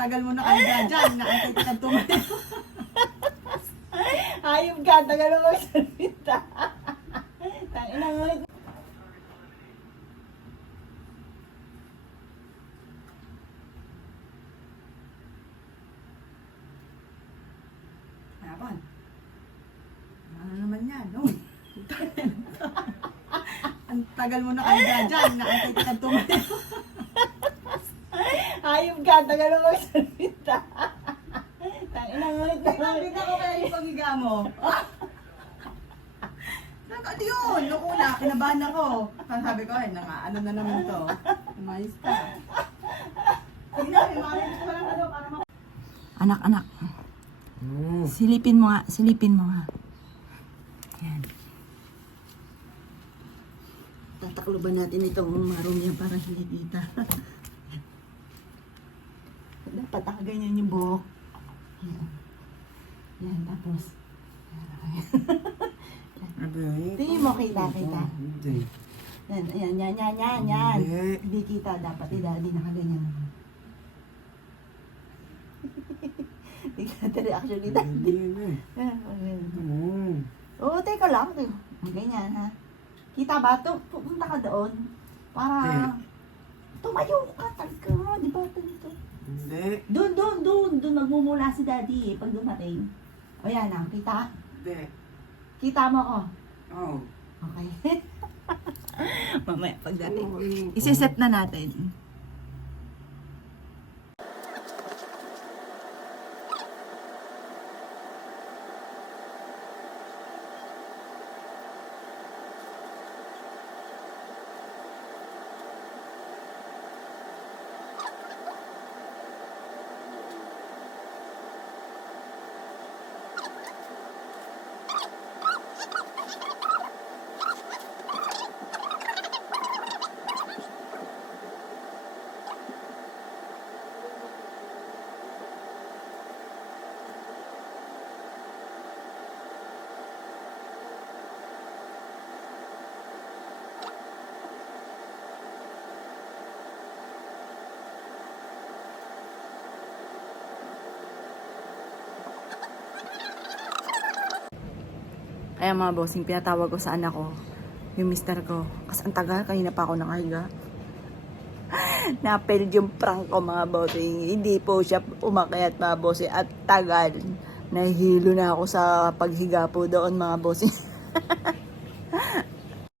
tagal mo nakahiga dyan. Naantay kitang tumayo. Hayop ka, tagal mo magsalita. Tangina mo. Ayan. Ano naman yan? Uy. Ang tagal mo nakahiga dyan. Naantay kitang tumayo. Hayop ka, tagal mo magsalita. Tangina mo. Bigla ko kaya yung paghiga mo. Ano yun? Noong una, kinabahan ako. Sabi ko, ay, ano na naman to. Umayos ka. Tingnan, may mga gusto ko lang ano, para Anak. Silipin mo nga. Yan. Tatakloban natin itong maroon yan para hindi kita. Dapat nakaganyan yung buhok. Yan, tapos. Tingin mo, kita. Yan. Hindi kita, dapat idadi nakaganyan naman. Tingnan natin reaction ni Daddy. Oo, teka lang. Ganyan, ha? Kita ba? Pupunta ka doon. Para tumayo ka talaga. Di ba? Hindi. Doon. Magmumula si Daddy pag dumating. O yan na, kita? Hindi. Kita mo ko. Oh. Okay. Mamaya pagdating. Isi-set na natin. Kaya mga bossing, pinatawag ko sa anak ko, yung mister ko. Kasi ang tagal, kanina pa ako nakahiga. Napild yung prank ko mga bossing. Hindi po siya umakyat mga bossing. At tagal, nahihilo na ako sa paghiga po doon mga bossing.